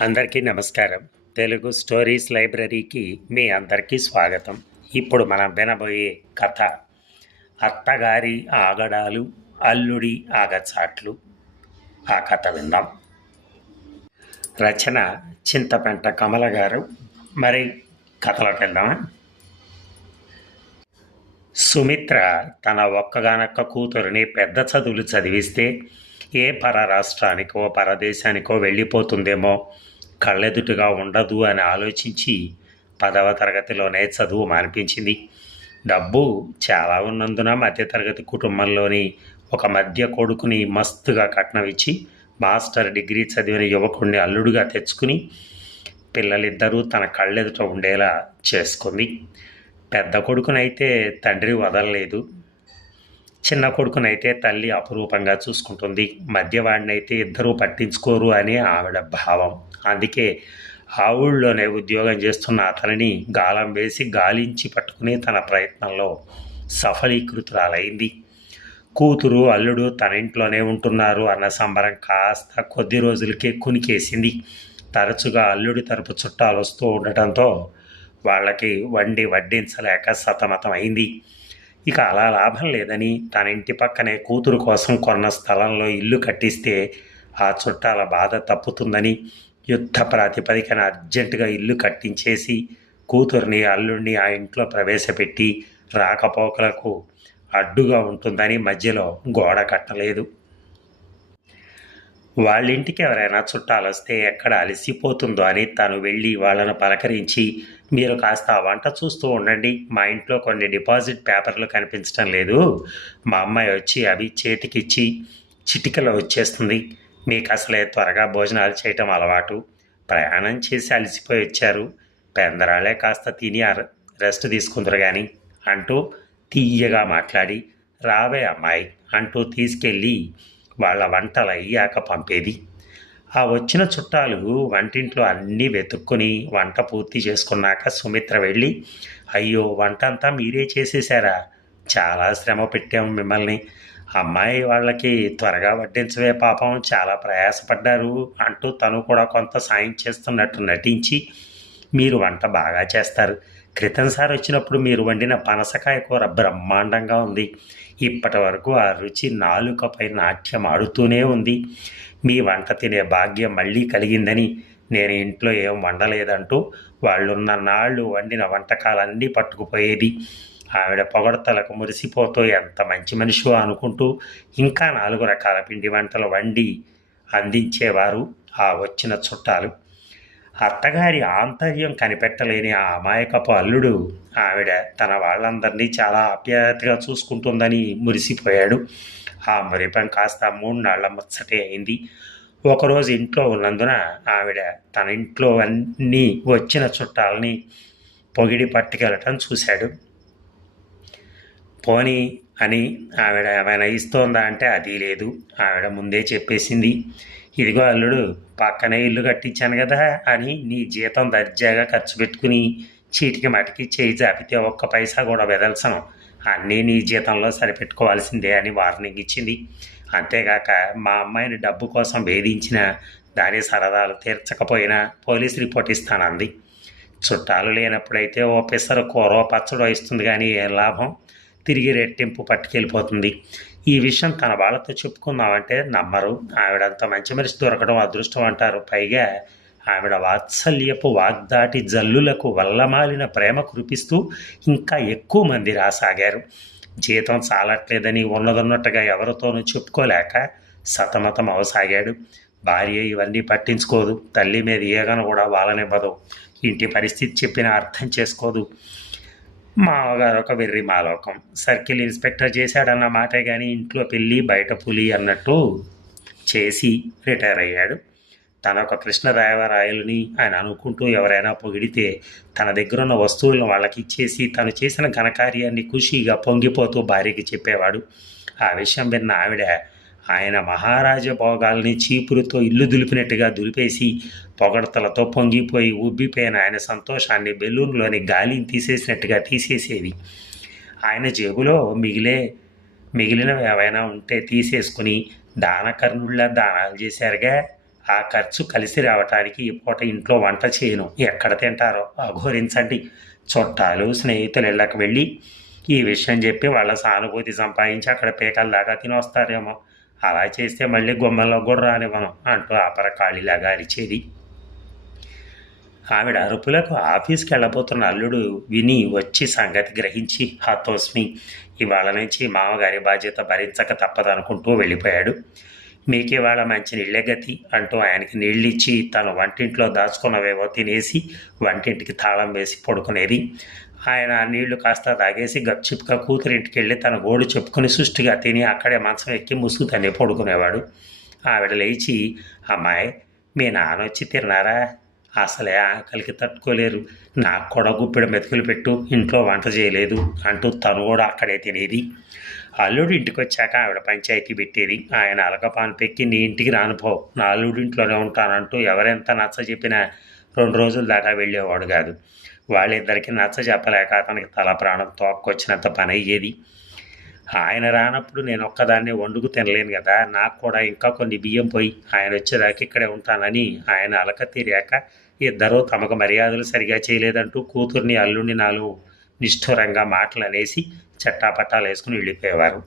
అందరికీ నమస్కారం. తెలుగు స్టోరీస్ లైబ్రరీకి మీ అందరికీ స్వాగతం. ఇప్పుడు మనం వినబోయే కథ అత్తగారి ఆగడాలు అల్లుడి ఆగచాట్లు. ఆ కథ విందాం. రచన చింతపెంట కమల గారు. మరి కథలోకి వెళ్దామా? సుమిత్ర తన ఒక్కగానొక్క కూతురిని పెద్ద చదువులు చదివిస్తే ఏ పర రాష్ట్రానికో పరదేశానికో వెళ్ళిపోతుందేమో కళ్ళెదుటగా ఉండదు అని ఆలోచించి పదవ తరగతిలోనే చదువు మానిపించింది. డబ్బు చాలా ఉన్నందున మధ్యతరగతి కుటుంబంలోని ఒక మధ్య కొడుకుని మస్తుగా కట్నం ఇచ్చి మాస్టర్ డిగ్రీ చదివిన యువకుడిని అల్లుడుగా తెచ్చుకుని పిల్లలిద్దరూ తన కళ్ళెదుట ఉండేలా చేసుకుంది. పెద్ద కొడుకునైతే తండ్రి వదలలేదు. చిన్న కొడుకునైతే తల్లి అపురూపంగా చూసుకుంటుంది. మధ్యవాడినైతే ఇద్దరూ పట్టించుకోరు అని ఆవిడ భావం. అందుకే ఆ ఊళ్ళోనే ఉద్యోగం చేస్తున్న అతనిని గాలం వేసి గాలించి పట్టుకుని తన ప్రయత్నంలో సఫలీకృతురాలైంది. కూతురు అల్లుడు తన ఇంట్లోనే ఉంటున్నారు అన్న సంబరం కాస్త కొద్ది రోజులకే కునికేసింది. తరచుగా అల్లుడి తరపు చుట్టాలు వస్తూ ఉండటంతో వాళ్ళకి వండి వడ్డించలేక సతమతం అయింది ఇక అలా లాభం లేదని తన ఇంటి పక్కనే కూతురు కోసం కొన్న స్థలంలో ఇల్లు కట్టిస్తే ఆ చుట్టాల బాధ తప్పుతుందని యుద్ధ ప్రాతిపదికన అర్జెంటుగా ఇల్లు కట్టించేసి కూతుర్ని అల్లుడిని ఆ ఇంట్లో ప్రవేశపెట్టి రాకపోకలకు అడ్డుగా ఉంటుందని మధ్యలో గోడ కట్టలేదు. వాళ్ళ ఇంటికి ఎవరైనా చుట్టాలు వస్తే ఎక్కడ అలసిపోతుందో అని తను వెళ్ళి వాళ్ళను పలకరించి మీరు కాస్త వంట చూస్తూ ఉండండి. మా ఇంట్లో కొన్ని డిపాజిట్ పేపర్లు కనిపించడం లేదు. మా అమ్మాయి వచ్చి అవి చేతికిచ్చి చిటికలో వచ్చేస్తుంది. మీకు అసలే త్వరగా భోజనాలు చేయటం అలవాటు. ప్రయాణం చేసి అలసిపోయి వచ్చారు. పెందరాళ్ళే కాస్త తిని రెస్ట్ తీసుకుందరు కానీ అంటూ తీయగా మాట్లాడి రావే అమ్మాయి అంటూ తీసుకెళ్ళి వాళ్ళ వంటలు అయ్యాక పంపేది. ఆ వచ్చిన చుట్టాలు వంటింట్లో అన్నీ వెతుక్కుని వంట పూర్తి చేసుకున్నాక సుమిత్ర వెళ్ళి అయ్యో వంట అంతా మీరే చేసేసారా చాలా శ్రమ పెట్టాము మిమ్మల్ని. అమ్మాయి వాళ్ళకి త్వరగా వడ్డించవే పాపం చాలా ప్రయాసపడ్డారు అంటూ తను కూడా కొంత సాయం చేస్తున్నట్టు నటించి మీరు వంట బాగా చేస్తారు. క్రితంసారి వచ్చినప్పుడు మీరు వండిన పనసకాయ కూర బ్రహ్మాండంగా ఉంది. ఇప్పటి వరకు ఆ రుచి నాలుకపై నాట్యం ఆడుతూనే ఉంది. మీ వంట తినే భాగ్యం మళ్ళీ కలిగిందని నేను ఇంట్లో ఏం వండలేదంటూ వాళ్ళున్న నాళ్ళు వండిన వంటకాలన్నీ పట్టుకుపోయేది. ఆవిడ పొగడతలకు మురిసిపోతూ ఎంత మంచి మనిషో అనుకుంటూ ఇంకా నాలుగు రకాల పిండి వంటలు వండి అందించేవారు ఆ వచ్చిన చుట్టాలు. అత్తగారి ఆంతర్యం కనిపెట్టలేని ఆ అమాయకపు అల్లుడు ఆవిడ తన వాళ్ళందరినీ చాలా ఆప్యాయతగా చూసుకుంటుందని మురిసిపోయాడు. ఆ మురిపం కాస్త మూడు నాళ్ళ ముచ్చటే అయింది. ఒకరోజు ఇంట్లో ఉన్నందున ఆవిడ తన ఇంట్లో అన్నీ వచ్చిన చుట్టాలని పొగిడి పట్టుకెళ్ళటం చూశాడు. పోనీ అని ఆవిడ ఏమైనా ఇస్తోందా అంటే అది లేదు. ఆవిడ ముందే చెప్పేసింది. ఇదిగో అల్లుడు పక్కనే ఇల్లు కట్టించాను కదా అని నీ జీతం దర్జాగా ఖర్చు పెట్టుకుని చీటికి మటికి చేయి జాపితే ఒక్క పైసా కూడా వెదల్సను అన్నీ నీ జీతంలో సరిపెట్టుకోవాల్సిందే అని వార్నింగ్ ఇచ్చింది. అంతేగాక మా అమ్మాయిని డబ్బు కోసం వేధించిన దాని సరదాలు తీర్చకపోయినా పోలీస్ రిపోర్ట్ ఇస్తానంది. చుట్టాలు లేనప్పుడైతే ఓ పిసర కూర పచ్చడో ఇస్తుంది కానీ ఏం లాభం? తిరిగి రెట్టింపు పట్టుకెళ్ళిపోతుంది. ఈ విషయం తన వాళ్ళతో చెప్పుకుందామంటే నమ్మరు. ఆవిడంత మంచి మనిషి దొరకడం అదృష్టం అంటారు. పైగా ఆవిడ వాత్సల్యపు వాగ్దాటి జల్లులకు వల్లమాలిన ప్రేమ కురిపిస్తూ ఇంకా ఎక్కువ మంది రాసాగారు. జీతం చాలట్లేదని ఉన్నదన్నట్టుగా ఎవరితోనూ చెప్పుకోలేక సతమతం అవసాగాడు. భార్య ఇవన్నీ పట్టించుకోదు. తల్లి మీద ఏగను కూడా వాళ్ళనివ్వదు ఇంటి పరిస్థితి చెప్పినా అర్థం చేసుకోదు. మామగారు ఒక వెర్రి మాలోకం. సర్కిల్ ఇన్స్పెక్టర్ చేశాడన్న మాటే కానీ ఇంట్లో పెళ్ళి బయట పులి అన్నట్టు చేసి రిటైర్ అయ్యాడు. తన ఒక కృష్ణదేవరాయలని ఆయన అనుకుంటూ ఎవరైనా పొగిడితే తన దగ్గర ఉన్న వస్తువులను వాళ్ళకి ఇచ్చేసి తను చేసిన ఘనకార్యాన్ని ఖుషీగా పొంగిపోతూ భార్యకి చెప్పేవాడు. ఆ విషయం విన్న ఆవిడ ఆయన మహారాజ భోగాల్ని చీపురుతో ఇల్లు దులిపినట్టుగా దులిపేసి పొగడతలతో పొంగిపోయి ఉబ్బిపోయిన ఆయన సంతోషాన్ని బెలూన్లోని గాలిని తీసేసినట్టుగా తీసేసేది ఆయన జేబులో మిగిలే మిగిలినవి ఏవైనా ఉంటే తీసేసుకుని దానకర్ణుళ్ళ దానాలు చేశారుగా. ఆ ఖర్చు కలిసి రావటానికి ఈ పూట ఇంట్లో వంట చేయను. ఎక్కడ తింటారో అఘోరించండి. చుట్టాలు స్నేహితులు ఇళ్ళకి వెళ్ళి ఈ విషయం చెప్పి వాళ్ళ సానుభూతి సంపాదించి అక్కడ పీకల దాకా తిని వస్తారేమో అలా చేస్తే మళ్ళీ గుమ్మంలో కూడా రానివ్వను అంటూ అపర ఖాళీలాగా అరిచేది. ఆవిడ అరుపులకు ఆఫీస్కి వెళ్ళబోతున్న అల్లుడు విని వచ్చి సంగతి గ్రహించి హతోస్మి ఇవాళ నుంచి మామగారి బాధ్యత భరించక తప్పదనుకుంటూ వెళ్ళిపోయాడు. మీకు ఇవాళ మంచి నీళ్ళే గతి అంటూ ఆయనకి నీళ్ళిచ్చి తను వంటింట్లో దాచుకున్నవేవో తినేసి వంటింటికి తాళం వేసి పడుకునేది. ఆయన నీళ్ళు కాస్త తాగేసి గప్చిప్గా కూతురింటికి వెళ్ళి తన గోడు చెప్పుకుని సుష్టిగా తిని అక్కడే మంచం ఎక్కి ముసుగు తన్ని పడుకునేవాడు. ఆవిడ లేచి అమ్మాయి మీ నాన్న వచ్చి తిన్నారా? అసలే ఆకలికి తట్టుకోలేరు. నాకు కూడా గుప్పెడు మెతుకులు పెట్టు ఇంట్లో వంట చేయలేదు అంటూ తను కూడా అక్కడే తినేది. అల్లుడు ఇంటికి వచ్చాక ఆవిడ పంచాయతీ పెట్టేది. ఆయన అలకపాను పెక్కి నీ ఇంటికి రానుపో నా అల్లుడు ఇంట్లోనే ఉంటానంటూ ఎవరెంత నచ్చ చెప్పినా రెండు రోజుల దాకా వెళ్ళేవాడు కాదు. వాళ్ళిద్దరికీ నచ్చ చెప్పలేక అతనికి తల ప్రాణం తోక్కొచ్చినంత పని అయ్యేది. ఆయన రానప్పుడు నేను ఒక్కదాన్ని వండుకు తినలేను కదా నాకు కూడా ఇంకా కొన్ని బియ్యం పోయి ఆయన వచ్చేదాకా ఇక్కడే ఉంటానని ఆయన అలక తీరాక ఇద్దరూ తమకు మర్యాదలు సరిగా చేయలేదంటూ కూతుర్ని అల్లుడిని నాలుగు నిష్ఠురంగా మాటలు అనేసి చట్టాపట్టాలు వేసుకుని వెళ్ళిపోయేవారు.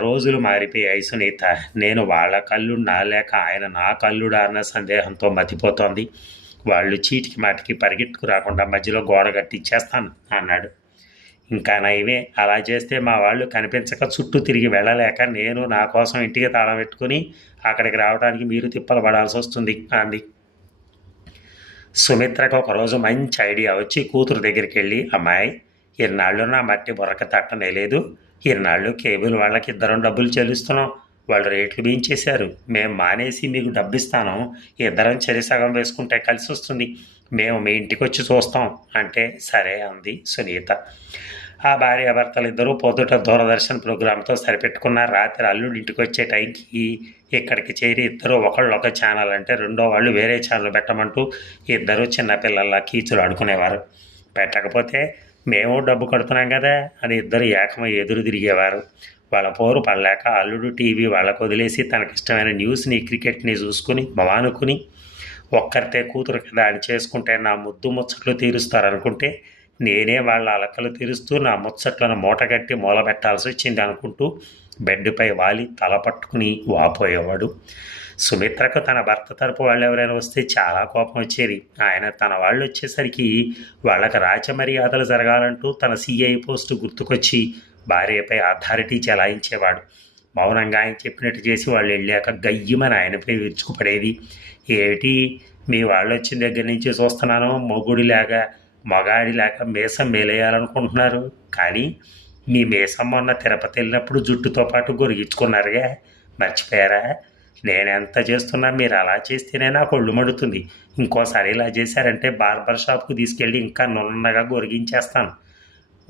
రోజులు మారిపోయాయి సునీత నేను వాళ్ళ కల్లుడా లేక ఆయన నా కల్లుడా అన్న సందేహంతో మతిపోతోంది. వాళ్ళు చీటికి మాటికి పరిగెట్టుకు రాకుండా మధ్యలో గోడ కట్టిచ్చేస్తాను అన్నాడు. ఇంకా నయమే అలా చేస్తే మా వాళ్ళు కనిపించక చుట్టూ తిరిగి వెళ్ళలేక నేను నా కోసం ఇంటికి తాళం పెట్టుకుని అక్కడికి రావడానికి మీరు తిప్పలు పడాల్సి వస్తుంది అంది. సుమిత్రకు ఒకరోజు మంచి ఐడియా వచ్చి కూతురు దగ్గరికి వెళ్ళి అమ్మాయి ఇన్నాళ్ళు నా మట్టి బుర్రక తట్టనే లేదు ఇన్నాళ్ళు కేబుల్ వాళ్ళకి ఇద్దరం డబ్బులు చెల్లిస్తున్నాం. వాళ్ళు రేట్లు పెంచేశారు మేము మానేసి మీకు డబ్బు ఇస్తాను ఇద్దరం చెరి సగం వేసుకుంటే కలిసి వస్తుంది. మేము మీ ఇంటికి వచ్చి చూస్తాం అంటే సరే అంది సునీత. ఆ భార్యాభర్తలు ఇద్దరూ పొద్దుట దూరదర్శన్ ప్రోగ్రాంతో సరిపెట్టుకున్న రాత్రి అల్లుడి ఇంటికి వచ్చే టైంకి ఇక్కడికి చేరి ఇద్దరు ఒకళ్ళు ఒక ఛానల్ అంటే రెండో వాళ్ళు వేరే ఛానల్ పెట్టమంటూ ఇద్దరు చిన్నపిల్లల్లా కీచులు ఆడుకునేవారు. పెట్టకపోతే మేము డబ్బు కడుతున్నాం కదా అని ఇద్దరు ఏకమై ఎదురు తిరిగేవారు. వాళ్ళ పోరు పడలేక అల్లుడు టీవీ వాళ్ళకు వదిలేసి తనకిష్టమైన న్యూస్ని క్రికెట్ని చూసుకుని భవానుకుని ఒక్కరితే కూతురు కదా అని చేసుకుంటే నా ముద్దు ముచ్చట్లు తీరుస్తారనుకుంటే నేనే వాళ్ళ అలకలు తీరుస్తూ నా ముచ్చట్లను మూటగట్టి మూలబెట్టాల్సి వచ్చింది అనుకుంటూ బెడ్పై వాలి తల పట్టుకుని వాపోయేవాడు. సుమిత్రకు తన భర్త తరపు వాళ్ళు ఎవరైనా వస్తే చాలా కోపం వచ్చేది. ఆయన తన వాళ్ళు వచ్చేసరికి వాళ్ళకి రాచమర్యాదలు జరగాలంటూ తన సీఐ పోస్టు గుర్తుకొచ్చి భార్యపై అథారిటీ చెలాయించేవాడు. మౌనంగా ఆయన చెప్పినట్టు చేసి వాళ్ళు వెళ్ళాక గయ్యమని ఆయనపై విరుచుకుపడేది. ఏమిటి మీ వాళ్ళు వచ్చిన దగ్గర నుంచి చూస్తున్నాను మొగుడిలాగా మగాడిలాగా మీసం మేలేయాలనుకుంటున్నారు. కానీ మీ మీసం మొన్న తిరుపతి వెళ్ళినప్పుడు జుట్టుతో పాటు గొరిగించుకున్నారుగా. మర్చిపోయారా? నేను ఎంత చేస్తున్నా మీరు అలా చేస్తేనే నాకు ఒళ్ళు మడుతుంది. ఇంకోసారి ఇలా చేశారంటే బార్బర్ షాప్కి తీసుకెళ్ళి ఇంకా నున్నగా గొరిగించేస్తాను.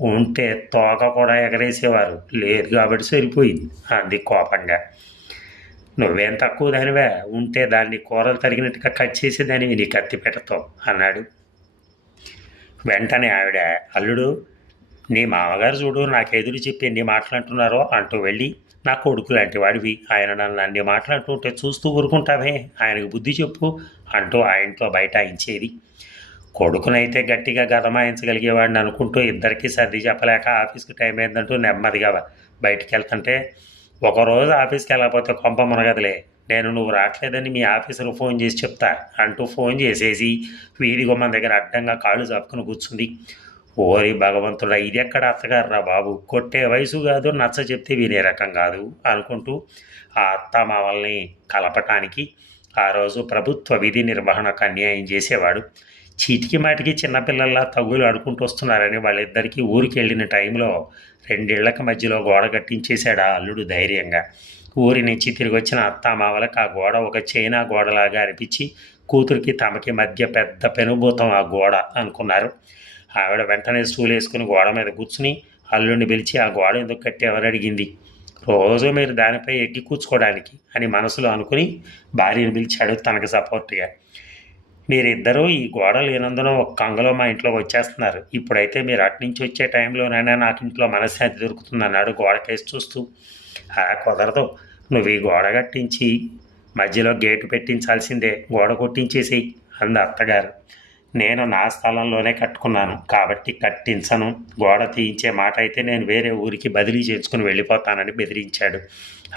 ఉంటే తోక కూడా ఎగరేసేవారు. లేదు కాబట్టి సరిపోయింది. అంది కోపంగా. నువ్వేం తక్కువ దానివే? ఉంటే దాన్ని కూరలు తరిగినట్టుగా కట్ చేసేదానివి నీ కత్తి పెట్టతో అన్నాడు. వెంటనే ఆవిడ అల్లుడు నీ మామగారు చూడు నాకు ఎదురు చెప్పి ఎన్ని మాట్లాడుతున్నారో అంటూ వెళ్ళి నా కొడుకు లాంటి వాడివి. ఆయన నన్ను అన్ని మాట్లాడుతుంటే చూస్తూ ఊరుకుంటావే. ఆయనకు బుద్ధి చెప్పు అంటూ ఆయనతో బైఠాయించేది. కొడుకునైతే గట్టిగా గతమాయించగలిగేవాడిని అనుకుంటూ ఇద్దరికీ సర్ది చెప్పలేక ఆఫీస్కి టైం అయిందంటూ నెమ్మదిగా బయటికి వెళ్తుంటే ఒకరోజు ఆఫీస్కి వెళ్ళకపోతే కొంప మునగదులే. నేను నువ్వు రావట్లేదని మీ ఆఫీసర్కు ఫోన్ చేసి చెప్తా అంటూ ఫోన్ చేసేసి వీధి గుమ్మం దగ్గర అడ్డంగా కాళ్ళు చాపుకుని కూర్చుంది. ఓరి భగవంతుడా ఇది ఎక్కడ అత్తగారురా బాబు? కొట్టే వయసు కాదు నచ్చ చెప్తే వినే రకం కాదు అనుకుంటూ ఆ అత్త మామల్ని కలపటానికి ఆ రోజు ప్రభుత్వ విధి నిర్వహణకు అన్యాయం చేసేవాడు. చీటికి మాటికి చిన్నపిల్లల్లా తగులు ఆడుకుంటూ వస్తున్నారని వాళ్ళిద్దరికీ ఊరికి వెళ్ళిన టైంలో రెండేళ్ళకు మధ్యలో గోడ కట్టించేశాడు ఆ అల్లుడు ధైర్యంగా. ఊరి నుంచి తిరిగి వచ్చిన అత్తామావలకు ఆ గోడ ఒక చైనా గోడలాగా అనిపించి కూతురికి తమకి మధ్య పెద్ద పెనుభూతం ఆ గోడ అనుకున్నారు. ఆవిడ వెంటనే స్టూల్ వేసుకుని గోడ మీద కూర్చుని అల్లుడిని పిలిచి ఆ గోడ ఎందుకు కట్టేవారు అడిగింది. రోజు మీరు దానిపై ఎక్కి కూర్చుకోవడానికి అని మనసులో అనుకుని భార్యను పిలిచాడు తనకు సపోర్ట్గా. మీరిద్దరూ ఈ గోడ లేనందున ఒక కంగలో మా ఇంట్లో వచ్చేస్తున్నారు. ఇప్పుడైతే మీరు అటు నుంచి వచ్చే టైంలోనైనా నాకు ఇంట్లో మనశ్శాంతి దొరుకుతుంది అన్నాడు గోడకేసి చూస్తూ. అలా కుదరదు. నువ్వు ఈ గోడ కట్టించి మధ్యలో గేటు పెట్టించాల్సిందే. గోడ కొట్టించేసేయి అంది అత్తగారు. నేను నా స్థలంలోనే కట్టుకున్నాను. కాబట్టి కట్టించను. గోడ తీయించే మాట అయితే నేను వేరే ఊరికి బదిలీ చేసుకుని వెళ్ళిపోతానని బెదిరించాడు.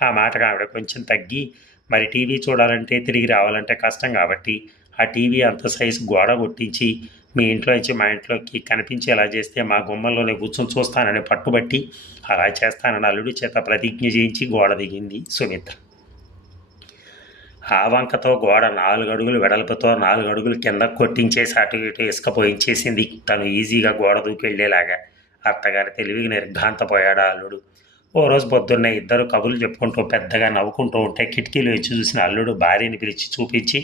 ఆ మాటకు ఆవిడ కొంచెం తగ్గి మరి టీవీ చూడాలంటే తిరిగి రావాలంటే కష్టం కాబట్టి ఆ టీవీ అంత సైజు గోడ కొట్టించి మీ ఇంట్లో నుంచి మా ఇంట్లోకి కనిపించేలా చేస్తే మా గుమ్మంలోనే కూర్చొని చూస్తానని పట్టుబట్టి అలా చేస్తానని అల్లుడి చేత ప్రతిజ్ఞ చేయించి గోడ దిగింది సుమిత్ర. ఆ వంకతో గోడ నాలుగు అడుగులు వెడల్పుతో నాలుగు అడుగులు కింద కొట్టించేసి అటు ఇటు ఇసుక పోయించేసింది తను ఈజీగా గోడ దూకి వెళ్ళేలాగా అత్తగారి తెలివికి నిర్ఘాంతపోయాడు అల్లుడు. ఓ రోజు పొద్దున్నే ఇద్దరు కబుర్లు చెప్పుకుంటూ పెద్దగా నవ్వుకుంటూ ఉంటే కిటికీలు వచ్చి చూసిన అల్లుడు భార్యని పిలిచి చూపించి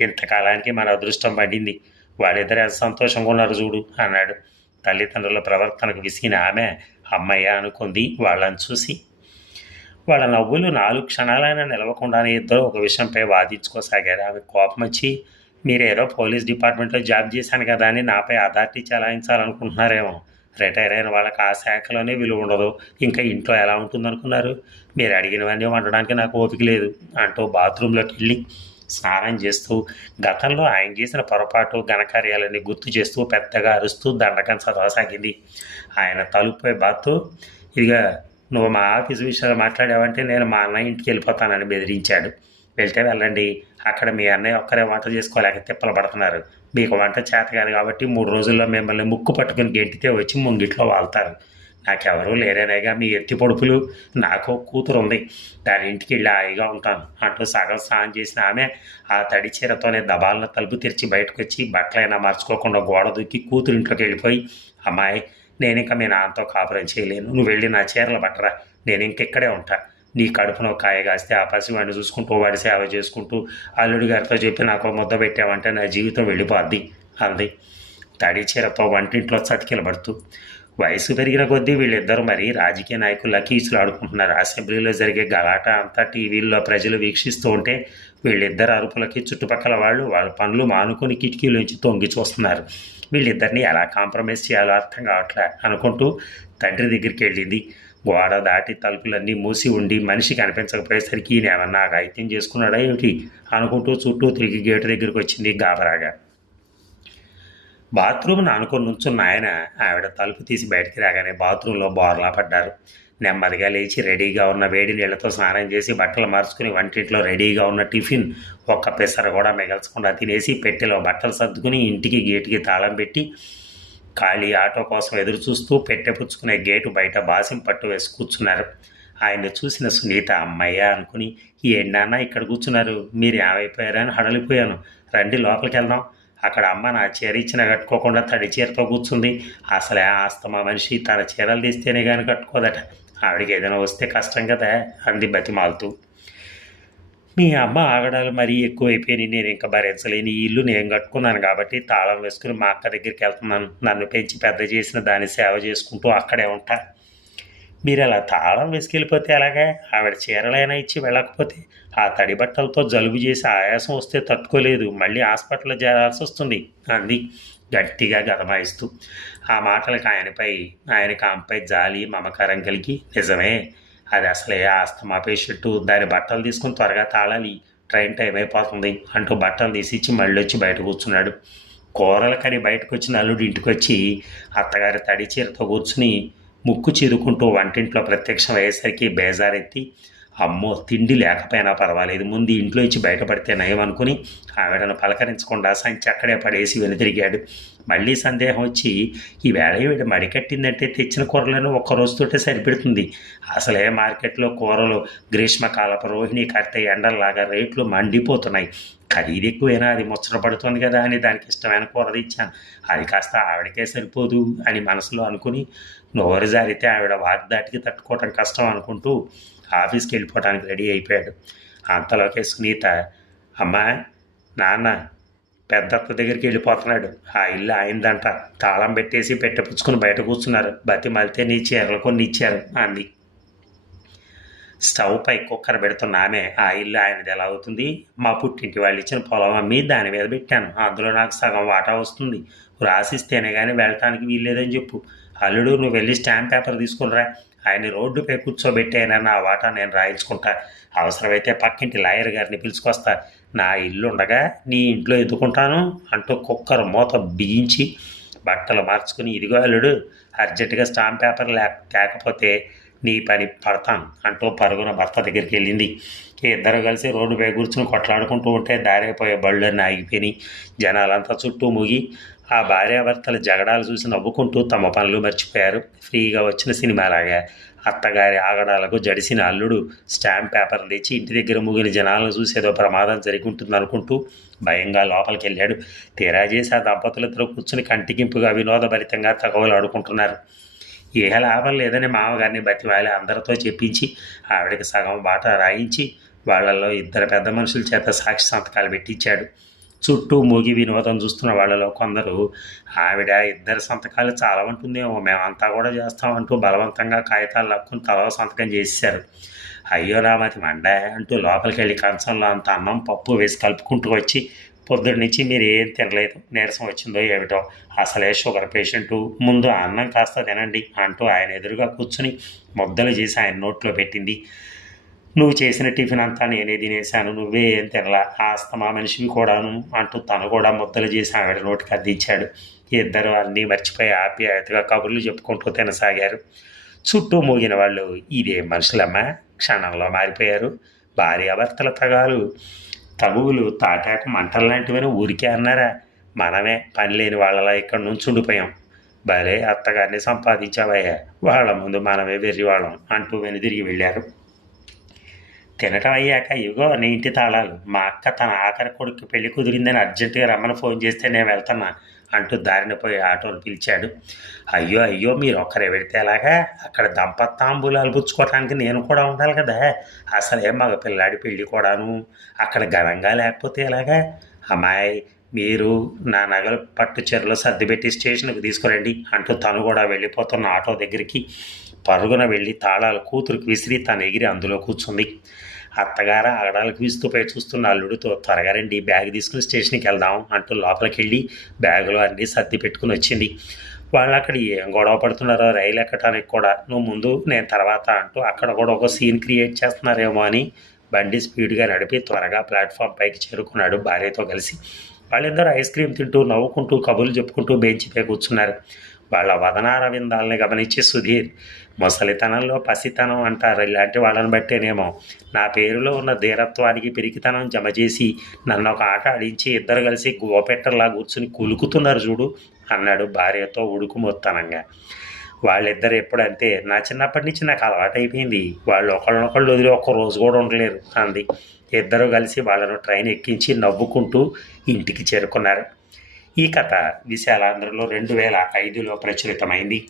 ఇంతకాలానికి మన అదృష్టం పడింది. వాళ్ళిద్దరు ఎంత సంతోషంగా ఉన్నారు చూడు అన్నాడు. తల్లిదండ్రుల ప్రవర్తనకు విసిగిన ఆమె అమ్మయ్య అనుకుంది వాళ్ళని చూసి. వాళ్ళ నవ్వులు నాలుగు క్షణాలైనా నిలవకుండానే ఇద్దరు ఒక విషయంపై వాదించుకోసాగారు. ఆమె కోపం వచ్చి మీరేదో పోలీస్ డిపార్ట్మెంట్లో జాబ్ చేశాను కదా అని నాపై అథారిటీ చలాయించాలనుకుంటున్నారేమో. రిటైర్ అయిన వాళ్ళకి ఆ శాఖలోనే విలువ ఉండదు. ఇంకా ఇంట్లో ఎలా ఉంటుందనుకున్నారు? మీరు అడిగినవన్నీ వండడానికి నాకు ఓపిక లేదు అంటూ బాత్రూంలోకి వెళ్ళి స్నానం చేస్తూ గతంలో ఆయన చేసిన పొరపాటు ఘనకార్యాలని గుర్తు చేస్తూ పెద్దగా అరుస్తూ దండకం చదవసాగింది. ఆయన తలుపుపై బాతు ఇదిగా నువ్వు మా ఆఫీస్ విషయాలు మాట్లాడావంటే నేను మా అన్నయ్య ఇంటికి వెళ్ళిపోతానని బెదిరించాడు. వెళ్తే వెళ్ళండి. అక్కడ మీ అన్నయ్య ఒక్కరే వంట చేసుకోలేక తిప్పలు పడుతున్నారు. మీకు వంట చేత కాదు కాబట్టి మూడు రోజుల్లో మిమ్మల్ని ముక్కు పట్టుకుని గెంటితే వచ్చి ముంగిట్లో వాళ్తారు. నాకెవరూ లేరనేగా మీ ఎత్తి పొడుపులు. నాకు కూతురు ఉంది దాని ఇంటికి వెళ్ళి హాయిగా ఉంటాను అంటూ సగం స్నానం చేసిన ఆమె ఆ తడి చీరతోనే దబాలను తలుపు తెరిచి బయటకు వచ్చి బట్టలైనా మార్చుకోకుండా గోడ దూకి కూతురు ఇంట్లోకి వెళ్ళిపోయి అమ్మాయి నేను ఇంకా మీ నాన్నతో కాపురం చేయలేను. నువ్వు వెళ్ళి నా చీరలు బట్టరా నేను ఇంకెక్కడే ఉంటా. నీ కడుపులో కాయ కాస్తే ఆ పసివాడిని చూసుకుంటూ వాడి సేవ చేసుకుంటూ అల్లుడి గారితో చెప్పి నాకు ముద్ద పెట్టావంటే నా జీవితం వెళ్ళిపోద్ది అంది. తడి చీరతో వంటింట్లో చతికిలబడుతూ వయసు పెరిగిన కొద్దీ వీళ్ళిద్దరూ మరి రాజకీయ నాయకులకి కీచులు ఆడుకుంటున్నారు. అసెంబ్లీలో జరిగే గలాట అంతా టీవీల్లో ప్రజలు వీక్షిస్తూ ఉంటే వీళ్ళిద్దరు అరుపులకి చుట్టుపక్కల వాళ్ళు వాళ్ళ పనులు మానుకొని కిటికీలోంచి తొంగి చూస్తున్నారు. వీళ్ళిద్దరిని ఎలా కాంప్రమైజ్ చేయాలో అర్థం కావట్లే అనుకుంటూ తండ్రి దగ్గరికి వెళ్ళింది. గోడ దాటి తలుపులన్నీ మూసి ఉండి మనిషి కనిపించకపోయేసరికి ఈయన ఏమన్నా అఘాయిత్యం చేసుకున్నాడా ఏమిటి అనుకుంటూ చుట్టూ తిరిగి గేటు దగ్గరికి వచ్చింది గాబరాగా. బాత్రూమ్ను అనుకుని నుంచున్న ఆయన ఆవిడ తలుపు తీసి బయటికి రాగానే బాత్రూంలో బోర్లా పడ్డారు. నెమ్మదిగా లేచి రెడీగా ఉన్న వేడి నీళ్ళతో స్నానం చేసి బట్టలు మార్చుకుని వంటింట్లో రెడీగా ఉన్న టిఫిన్ ఒక్క పెసర కూడా మిగల్చకుండా తినేసి పెట్టెలో బట్టలు సర్దుకుని ఇంటికి గేటుకి తాళం పెట్టి ఖాళీ ఆటో కోసం ఎదురు చూస్తూ పెట్టె పుచ్చుకునే గేటు బయట బాసిం పట్టు వేసి కూర్చున్నారు. ఆయన్ని చూసిన సునీత అమ్మయ్య అనుకుని ఈ ఇక్కడ కూర్చున్నారు? మీరు ఏమైపోయారని హడలిపోయాను. రండి లోపలికి వెళ్దాం. అక్కడ అమ్మ నా చీర ఇచ్చిన కట్టుకోకుండా తడి చీరతో కూర్చుంది. అసలే ఆస్తమా మనిషి తన చీరలు తీస్తేనే కానీ కట్టుకోదట. ఆవిడకి ఏదైనా వస్తే కష్టం కదా అంది బతిమాలుతూ. మీ అమ్మ ఆగడాలు మరీ ఎక్కువైపోయినాయి. నేను ఇంకా భరించలేని ఈ ఇల్లు నేను కట్టుకున్నాను కాబట్టి తాళం వేసుకుని మా అక్క దగ్గరికి వెళ్తున్నాను. నన్ను పెంచి పెద్ద చేసిన దాన్ని సేవ చేసుకుంటూ అక్కడే ఉంటా. మీరు అలా తాళం వేసుకెళ్ళిపోతే అలాగే ఆవిడ చీరలైనా ఇచ్చి వెళ్ళకపోతే ఆ తడి బట్టలతో జలుబు చేసి ఆయాసం వస్తే తట్టుకోలేదు. మళ్ళీ హాస్పిటల్లో చేరాల్సి వస్తుంది. అంది. గట్టిగా గదమాయిస్తూ. ఆ మాటలకు ఆయనపై ఆయనకి ఆమెపై జాలి మమకారం కలిగి నిజమే. అది అసలే ఆస్తమా పేషెంట్ దాని బట్టలు తీసుకుని త్వరగా తాళాలి. ట్రైన్ టైం అయిపోతుంది అంటూ బట్టలు తీసిచ్చి మళ్ళీ వచ్చి బయట కూర్చున్నాడు. కూరలకని బయటకు వచ్చిన అల్లుడు ఇంటికి వచ్చి అత్తగారి తడి చీరతో కూర్చుని ముక్కు చిరుకుంటూ వంటింట్లో ప్రత్యక్షం అయ్యేసరికి బేజారెత్తి అమ్మో తిండి లేకపోయినా పర్వాలేదు. ముందు ఇంట్లో ఇచ్చి బయటపడితే నయం అనుకుని ఆవిడను పలకరించకుండా సంచి అక్కడే పడేసి వెనుతిరిగాడు మళ్ళీ సందేహం వచ్చి ఈ వేళ వీడు మడికట్టిందంటే తెచ్చిన కూరలను ఒక్క రోజుతోటే సరిపెడుతుంది. అసలే మార్కెట్లో కూరలు గ్రీష్మకాలపు రోహిణి కడితే ఎండల్లాగా రేట్లు మండిపోతున్నాయి. ఖరీదు ఎక్కువైనా అది ముచ్చట పడుతుంది కదా అని దానికి ఇష్టమైన కూరలు ఇచ్చాను అది కాస్త ఆవిడకే సరిపోదు అని మనసులో అనుకుని నోరు జారితే ఆవిడ వాగ్దాటికి తట్టుకోవటం కష్టం అనుకుంటూ ఆఫీస్కి వెళ్ళిపోవడానికి రెడీ అయిపోయాడు. అంతలోకే సునీత అమ్మా నాన్న పెద్దత్త దగ్గరికి వెళ్ళిపోతున్నాడు. ఆ ఇల్లు ఆయిందంట. తాళం పెట్టేసి పెట్టపుచ్చుకుని బయట కూర్చున్నారు. బతి మలితే నీ చీరలు కొన్ని ఇచ్చారు అంది. స్టవ్ పై కుక్కర్ పెడుతున్న ఆమె ఆ ఇల్లు ఆయనది ఎలా అవుతుంది? మా పుట్టింటి వాళ్ళు ఇచ్చిన పొలం అమ్మి దాని మీద పెట్టాను. అందులో నాకు సగం వాటా వస్తుంది. రాసిస్తేనే కానీ వెళ్ళటానికి వీల్లేదని చెప్పు. అల్లుడు నువ్వు వెళ్ళి స్టాంప్ పేపర్ తీసుకునిరా ఆయన రోడ్డుపై కూర్చోబెట్టేనా నా వాటా నేను రాయించుకుంటా. అవసరమైతే పక్కింటి లాయర్ గారిని పిలుచుకొస్తా. నా ఇల్లు ఉండగా నీ ఇంట్లో ఎదుకుంటాను అంటూ కుక్కర్ మూత బిగించి బట్టలు మార్చుకుని ఇదిగో అల్లుడు అర్జెంటుగా స్టాంప్ పేపర్ లే లేకపోతే నీ పని పడతాను అంటూ పరుగున భర్త దగ్గరికి వెళ్ళింది. ఇద్దరు కలిసి రోడ్డుపై కూర్చుని కొట్లాడుకుంటూ ఉంటే దారిపోయే బళ్ళన్నీ ఆగిపోయినాయి. జనాలంతా చుట్టూ ముగి ఆ భార్యాభర్తల జగడాలు చూసి నవ్వుకుంటూ తమ పనులు మర్చిపోయారు. ఫ్రీగా వచ్చిన సినిమాలాగా అత్తగారి ఆగడాలకు జడిసిన అల్లుడు స్టాంప్ పేపర్లు లేచి ఇంటి దగ్గర ముగిన జనాలను చూసేదో ప్రమాదం జరుగుంటుంది ఉంటుంది అనుకుంటూ భయంగా లోపలికి వెళ్ళాడు తీరా చేసి ఆ దంపతులతో కూర్చుని కంటికింపుగా వినోదభరితంగా తగవలు ఆడుకుంటున్నారు. ఏ లాభం లేదని మామగారిని బతివాలి అందరితో చెప్పించి ఆవిడకి సగం బాట రాయించి వాళ్ళల్లో ఇద్దరు పెద్ద మనుషుల చేత సాక్షి సంతకాలు పెట్టించాడు. చుట్టూ మూగి వినోదం చూస్తున్న వాళ్ళలో కొందరు ఆవిడ ఇద్దరు సంతకాలు చాలా ఉంటుందేమో మేమంతా కూడా చేస్తామంటూ బలవంతంగా కాగితాలు లక్కుని తల సంతకం చేశారు అయ్యో రామతి మండ అంటూ లోపలికి వెళ్ళి కంచంలో అంత అన్నం పప్పు వేసి కలుపుకుంటూ వచ్చి పొద్దున్న నుంచి మీరు ఏం తినలేదు నీరసం వచ్చిందో ఏమిటో అసలే షుగర్ పేషెంటు ముందు ఆ అన్నం కాస్త తినండి అంటూ ఆయన ఎదురుగా కూర్చుని ముద్దలు చేసి ఆయన నోట్లో పెట్టింది. నువ్వు చేసిన టిఫిన్ అంతా నేనే తినేశాను నువ్వే ఏం తినలా ఆస్తమా మనిషివి కూడాను అంటూ తను కూడా ముద్దలు చేసి ఆవిడ నోటికి అద్దించాడు. ఇద్దరు అన్నీ మర్చిపోయి ఆప్యాయతగా కబుర్లు చెప్పుకుంటూ తినసాగారు. చుట్టూ మోగిన వాళ్ళు ఇదే మనుషులమ్మా క్షణంలో మారిపోయారు భార్యాభర్తల తగాలు తగువులు తాటాకు మంటలు లాంటివని ఊరికే అన్నారా మనమే పని లేని వాళ్ళలా ఇక్కడ నుంచి ఉండిపోయాం. భలే అత్తగారిని సంపాదించావయ్యా వాళ్ళ ముందు మనమే వెర్రి వాళ్ళం అంటూ వెనుదిరిగి వెళ్ళారు. తినటం అయ్యాక ఇగో నీ ఇంటి తాళాలు. మా అక్క తన ఆఖరి కొడుకు పెళ్ళి కుదిరిందని అర్జెంటుగా రమ్మని ఫోన్ చేస్తే నేను వెళ్తున్నా అంటూ దారిన పోయి ఆటోను పిలిచాడు. అయ్యో అయ్యో మీరు ఒక్కరే పెడితే ఎలాగా? అక్కడ దంపతాంబూలాలు పుచ్చుకోవటానికి నేను కూడా ఉండాలి కదా. అసలే మగ పిల్లాడి పెళ్ళి కూడాను. అక్కడ ఘనంగా లేకపోతే ఎలాగా? అమ్మాయి మీరు నా నగలు పట్టు చీరలో సర్దిపెట్టి స్టేషన్కి తీసుకురండి అంటూ తను కూడా వెళ్ళిపోతున్న ఆటో దగ్గరికి పరుగున వెళ్ళి తాళాలు కూతురికి విసిరి తను ఎగిరి అందులో కూర్చుంది. అత్తగారు ఆగడాలకు విస్తుపై చూస్తున్న అల్లుడితో త్వరగా రండి బ్యాగ్ తీసుకుని స్టేషన్కి వెళ్దాం అంటూ లోపలికి వెళ్ళి బ్యాగులో అన్నీ సర్ది పెట్టుకుని వచ్చింది. వాళ్ళు అక్కడ ఏం గొడవ పడుతున్నారో రైలు ఎక్కడానికి కూడా నువ్వు ముందు నేను తర్వాత అంటూ అక్కడ కూడా ఒక సీన్ క్రియేట్ చేస్తున్నారేమో అని బండి స్పీడ్గా నడిపి త్వరగా ప్లాట్ఫామ్ పైకి చేరుకున్నాడు భార్యతో కలిసి. వాళ్ళిద్దరూ ఐస్ క్రీమ్ తింటూ నవ్వుకుంటూ కబుర్లు చెప్పుకుంటూ బెంచిపై కూర్చున్నారు. వాళ్ళ వదనారవిందాలని గమనించి సుధీర్ ముసలితనంలో పసితనం అంటారు. ఇలాంటి వాళ్ళని బట్టేనేమో నా పేరులో ఉన్న ధీరత్వానికి పిరికితనం జమ చేసి నన్ను ఒక ఆట ఆడించి ఇద్దరు కలిసి గోపెట్టర్లా కూర్చుని కులుకుతున్నారు చూడు అన్నాడు భార్యతో ఉడుకుమొత్తనంగా. వాళ్ళిద్దరు ఎప్పుడంతే నా చిన్నప్పటి నుంచి నాకు అలవాటైపోయింది. వాళ్ళు ఒకళ్ళనొకళ్ళు వదిలి ఒక్క రోజు కూడా ఉండలేరు అంది. ఇద్దరు కలిసి వాళ్ళను ట్రైన్ ఎక్కించి నవ్వుకుంటూ ఇంటికి చేరుకున్నారు. ఈ కథ విశాలాంధ్రలో రెండు వేల ఐదులో ప్రచురితమైంది.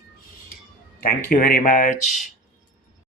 Thank you very much